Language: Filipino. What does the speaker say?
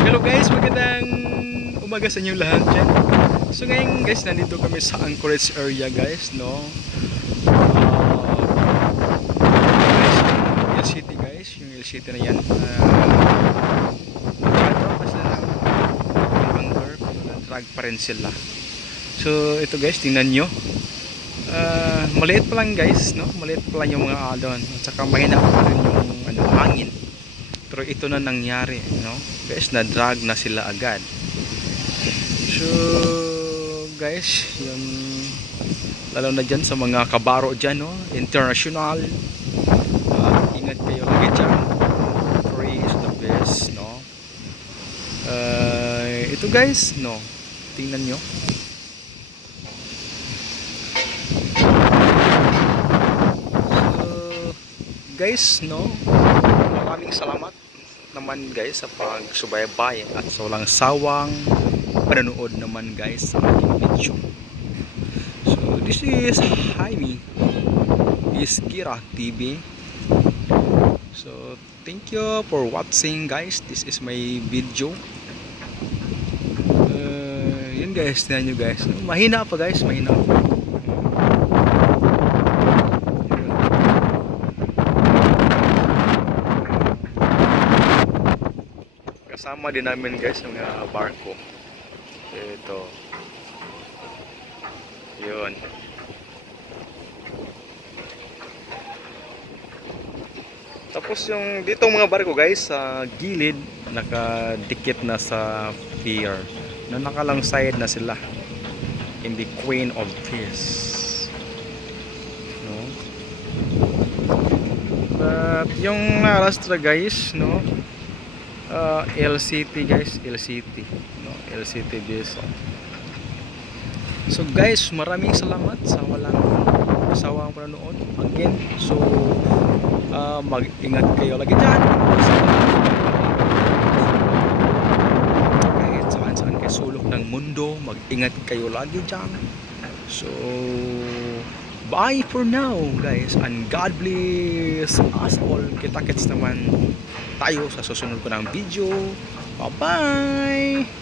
Hello guys, magandang umaga sa inyong lahat dyan. So ngayon guys, nandito kami sa Anchorage area guys, no? Guys, yung LCT guys, yung LCT na yan. Drag pa rin sila. So ito guys, tingnan nyo. Maliit pa lang guys, no? Maliit pa lang yung mga adon. At saka mahina pa rin yung hangin. Pero ito na nangyari, no? Guys, na-drag na sila agad. So, guys, yung lalo na dyan sa mga kabaro dyan, no? International. Ingat kayo lagi dyan. Free is the best, no? Ito guys, no? Tingnan nyo. So, guys, no? Maraming salamat naman guys sa pagsubaybay at sa walang sawang panonood naman guys sa aking video. So this is Jaime Iskira TV. So thank you for watching guys. This is my video. Yun guys, tingnan nyo guys. Mahina pa guys, mahina pa. Kasama din namin guys yung barko. Ito. Yun. Tapos yung dito mga barko guys sa gilid nakadikit na sa pier. Na nakalangside na sila. In the Queen of Peace. No? But yung nalastra guys, no? LCT guys, LCT, no? LCT Bison. So guys, maraming salamat sa walang sawang panonood again. So mag-ingat kayo lagi dyan kahit saan kayo sulok ng mundo, mag-ingat kayo lagi dyan. So bye for now guys, and God bless us all. Kita-kits naman tayo sa susunod ko ng video. Bye bye.